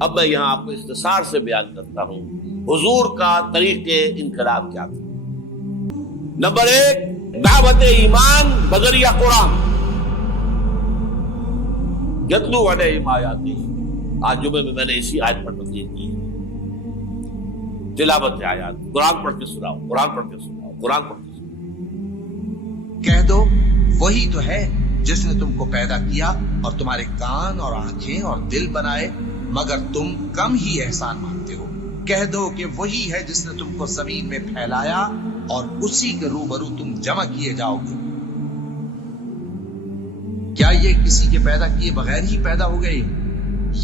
اب میں یہاں آپ کو اختصار سے بیان کرتا ہوں حضور کا طریقے انقلاب کیا تھا۔ نمبر 1، دعوت ایمان بذریعہ قرآن، یتلو علیہم آیاتہ۔ آج جمعے میں نے اسی آیت پر تقریر کی، تلاوت آیات، قرآن پڑھ کے سناؤ، قرآن پڑھ کے سناؤ، قرآن پڑھ کے سناؤ۔ کہہ دو وہی تو ہے جس نے تم کو پیدا کیا اور تمہارے کان اور آنکھیں اور دل بنائے، مگر تم کم ہی احسان مانتے ہو۔ کہہ دو کہ وہی ہے جس نے تم کو زمین میں پھیلایا اور اسی کے روبرو تم جمع کیے جاؤ گے۔ کیا یہ کسی کے پیدا کیے بغیر ہی پیدا ہو گئے،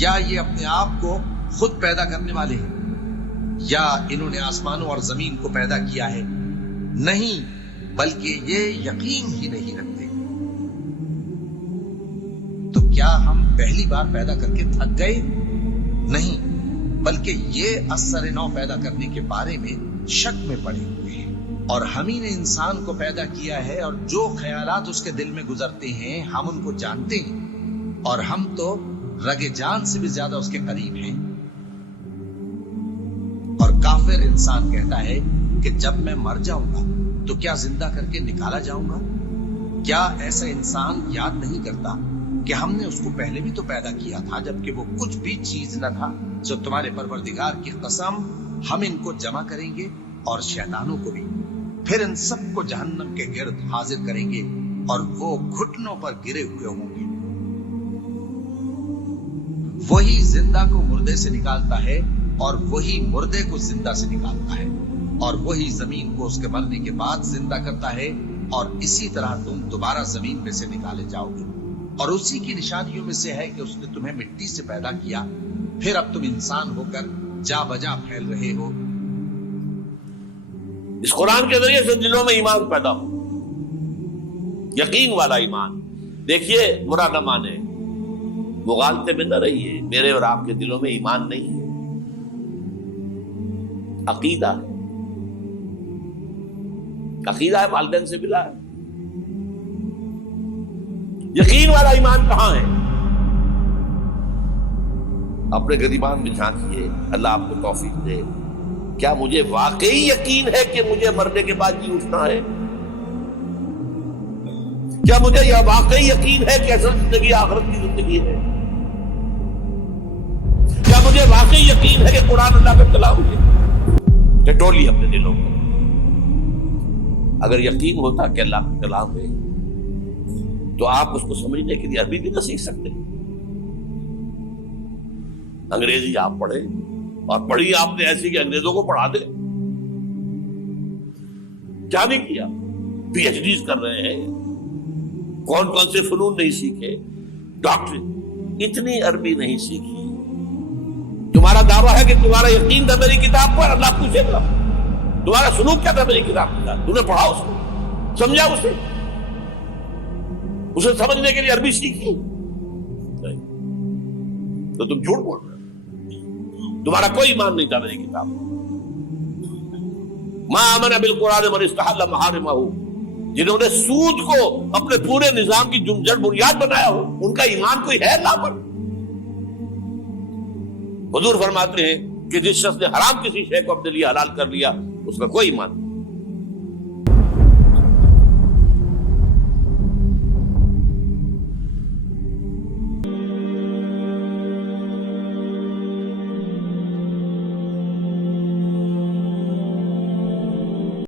یا یہ اپنے آپ کو خود پیدا کرنے والے ہیں، یا انہوں نے آسمانوں اور زمین کو پیدا کیا ہے؟ نہیں، بلکہ یہ یقین ہی نہیں رکھتے۔ تو کیا ہم پہلی بار پیدا کر کے تھک گئے؟ نہیں، بلکہ یہ اثر نو پیدا کرنے کے بارے میں شک میں پڑے ہوئے ہیں۔ اور ہم ہی نے انسان کو پیدا کیا ہے، اور جو خیالات اس کے دل میں گزرتے ہیں ہم ان کو جانتے ہیں، اور ہم تو رگ جان سے بھی زیادہ اس کے قریب ہیں۔ اور کافر انسان کہتا ہے کہ جب میں مر جاؤں گا تو کیا زندہ کر کے نکالا جاؤں گا؟ کیا ایسا انسان یاد نہیں کرتا کہ ہم نے اس کو پہلے بھی تو پیدا کیا تھا جبکہ وہ کچھ بھی چیز نہ تھا؟ سو تمہارے پروردگار کی قسم، ہم ان کو جمع کریں گے اور شیطانوں کو بھی، پھر ان سب کو جہنم کے گرد حاضر کریں گے اور وہ گھٹنوں پر گرے ہوئے ہوں گے۔ وہی زندہ کو مردے سے نکالتا ہے اور وہی مردے کو زندہ سے نکالتا ہے، اور وہی زمین کو اس کے مرنے کے بعد زندہ کرتا ہے، اور اسی طرح تم دوبارہ زمین میں سے نکالے جاؤ گے۔ اور اسی کی نشانیوں میں سے ہے کہ اس نے تمہیں مٹی سے پیدا کیا، پھر اب تم انسان ہو کر جا بجا پھیل رہے ہو۔ اس قرآن کے ذریعے سے دلوں میں ایمان پیدا ہو، یقین والا ایمان۔ دیکھیے، برا نہ مانے، مغالطے میں نہ رہیے، میرے اور آپ کے دلوں میں ایمان نہیں ہے، عقیدہ ہے، عقیدہ ہے، والدین سے ملا ہے۔ یقین والا ایمان کہاں ہے؟ اپنے گریبان میں جھانکیے، اللہ آپ کو توفیق دے۔ کیا مجھے واقعی یقین ہے کہ مجھے مرنے کے بعد جی اٹھنا ہے؟ کیا مجھے یہ واقعی یقین ہے کہ اصل زندگی آخرت کی زندگی ہے؟ کیا مجھے واقعی یقین ہے کہ قرآن اللہ کا کلام ہے؟ ٹٹولی اپنے دلوں کو۔ اگر یقین ہوتا کہ اللہ کا کلام ہے تو آپ اس کو سمجھنے کے لیے عربی بھی نہ سیکھ سکتے۔ انگریزی آپ پڑھیں، اور پڑھی آپ نے ایسی کہ انگریزوں کو پڑھا دے، کیا نہیں کیا؟ پی ایچ ڈیز کر رہے ہیں، کون کون سے فنون نہیں سیکھے، ڈاکٹری، اتنی عربی نہیں سیکھی۔ تمہارا دعویٰ ہے کہ تمہارا یقین تھا میری کتاب پر، اللہ پوچھے گا تمہارا سلوک کیا تھا میری کتاب کے ساتھ؟ تم نے پڑھا اس کو، سمجھا اسے سمجھنے کے لیے عربی سیکھی؟ نہیں، تو تم جھوٹ بول رہے ہو، تمہارا کوئی ایمان نہیں تھا میری کتاب۔ ما آمن بالقرآن من استحل محارمہ، جنہوں نے سود کو اپنے پورے نظام کی جڑ بنیاد بنایا ہو، ان کا ایمان کوئی ہے اللہ پر؟ حضور فرماتے ہیں کہ جس شخص نے حرام کسی شے کو اپنے لیے حلال کر لیا، اس کا کوئی ایمان نہیں۔